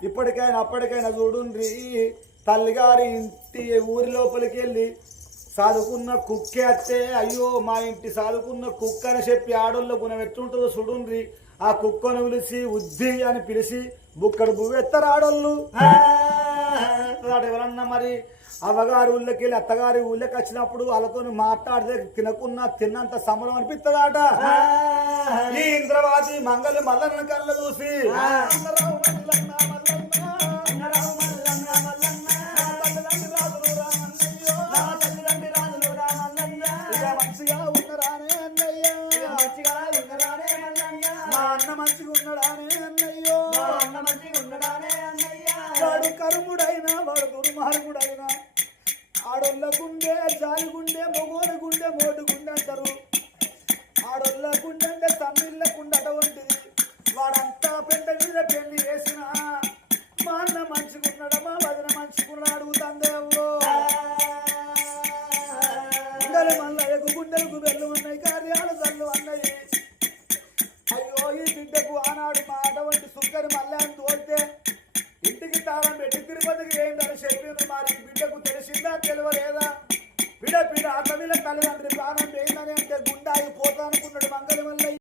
ఇప్పటికైనా అప్పటికైనా చూడుండ్రి తల్లిగారి ఇంటి ఊరి లోపలికి వెళ్ళి చదువుకున్న కుక్కే అత్తే అయ్యో మా ఇంటి చదువుకున్న కుక్క అని చెప్పి ఆడోళ్ళ గుణం ఎట్లుంటుందో చూడుండ్రి ఆ కుక్కను పిలిచి ఉద్ది అని పిలిచి బుక్కడు బువ్వెత్తారు ఆడోళ్ళు ఎవరన్నా మరి అవ్వగారి ఊళ్ళకి వెళ్ళి అత్తగారి ఊళ్ళకి వచ్చినప్పుడు వాళ్ళతో మాట్లాడితే తినకున్నా తిన్నంత సమరం అనిపిస్తుందట ఈ ఇంద్రవాది మంగళ మల్లన్న కళ్ళ చూసి మంచిగా ఉన్నరానే అన్నయ్య మా అన్న మంచిగా ఉన్నడానే అన్నయ్యో వాడు కరుముడైనా వాడు దుర్మార్గుడైనా ఆడోళ్ళ గుండె జాలి గుండె మొగోని గుండె మోటు గుండె అంటారు ఆడోళ్ళ గుండె అంటే తమ్మిళ్ళ గుండె అటువంటిది వాడంతా పెద్ద మీద పెళ్లి వేసిన మా అన్న మంచిగున్నాడా మా వదిన మంచిగున్నాడు అడుగుతుందేవో మళ్ళీ గుండెలకు వెళ్ళు ఉన్నాయి కార్యాలు తల్లు అన్నయ్యి అయ్యో ఈ బిడ్డకు ఆనాడు మా అటువంటి సుక్కని మళ్ళీ తోలితే ఇంటికి తాళం పెట్టి తిరుపతికి ఏంటని చెప్పింది మరి బిడ్డకు తెలిసిందా తెలియలేదా బిడ్డ బిడ్డ అతమిల తల్లిదండ్రి ప్రాణం పోయిందని అంటే గుండాయి పోతా అనుకున్నాడు మంగళ వల్ల